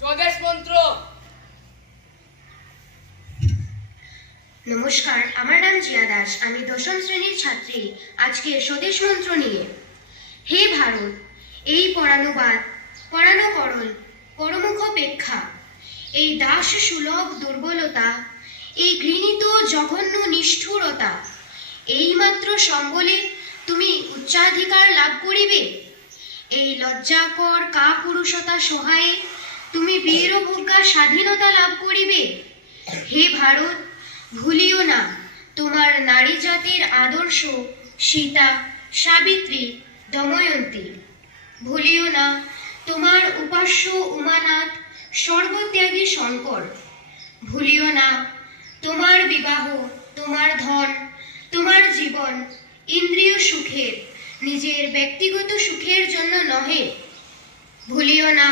স্বদেশ মন্ত্র। নমস্কার, আমার নাম জিয়া দাস। আমি দশম শ্রেণীর ছাত্রী। আজকে স্বদেশ মন্ত্র নিয়ে। হে ভারত, এই পরানুবাদ পরানুকরণ পরমুখপেক্ষা, এই দাস সুলভ দুর্বলতা, এই ঘৃণিত জঘন্য নিষ্ঠুরতা, এইমাত্র সম্বলে তুমি উচ্চাধিকার লাভ করিবে। এই লজ্জাকর কাপুরুষতা সহায়ে তুমি বীরভোগ্যা স্বাধীনতা লাভ করিবে। হে ভারত, ভুলিও না তোমার নারী জাতির আদর্শ সীতা, সাবিত্রী, দময়ন্তী। ভুলিও না তোমার উপাস্য উমানাথ, সর্বত্যাগী শঙ্কর। ভুলিও না তোমার বিবাহ, তোমার ধন, তোমার জীবন ইন্দ্রিয় সুখের, নিজের ব্যক্তিগত সুখের জন্য নহে। ভুলিও না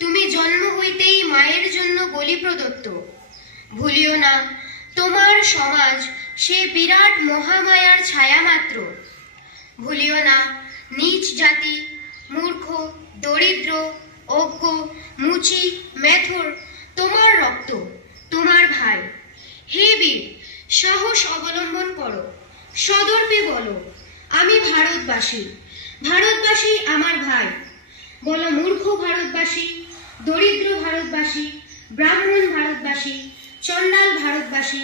তুমি জন্ম হইতেই মায়ের জন্য বলি প্রদত্ত। ভুলিও না তোমার সমাজ সে বিরাট মহামায়ার ছায়া মাত্র। ভুলিও না নীচ জাতি, মূর্খ, দরিদ্র, অজ্ঞ, মুচি, মেথর তোমার রক্ত, তোমার ভাই। হে বীর, সাহস অবলম্বন করো, সদর্পে বলো, আমি ভারতবাসী। ভারতবাসী আমার ভাই। বলো মূর্খ ভারতবাসী, দরিদ্র ভারতবাসী, ব্রাহ্মণ ভারতবাসী, চণ্ডাল ভারতবাসী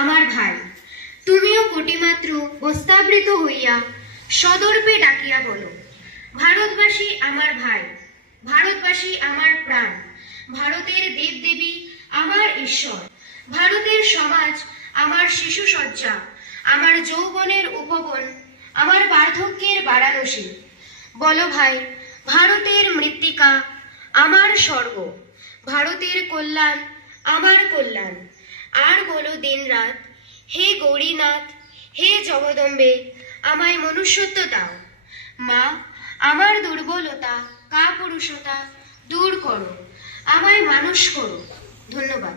আমার ভাই। তুমিও কোটিমাত্র বস্তাবৃত হইয়া সদর্পে ডাকিয়া বলো, ভারতবাসী আমার ভাই, ভারতবাসী আমার প্রাণ, ভারতের দেবদেবী আমার ঈশ্বর, ভারতের সমাজ আমার শিশুসজ্জা, আমার যৌবনের উপবন, আমার বার্ধক্যের বারাণসী। বলো ভাই, ভারতের মৃত্তিকা আমার স্বর্গ, ভারতের কল্যাণ আমার কল্যাণ। আর বলো দিনরাত, হে গৌরীনাথ, হে জগদম্বে, আমায় মনুষ্যত্ব দাও। মা, আমার দুর্বলতা কাপুরুষতা দূর করো, আমায় মানুষ করো। ধন্যবাদ।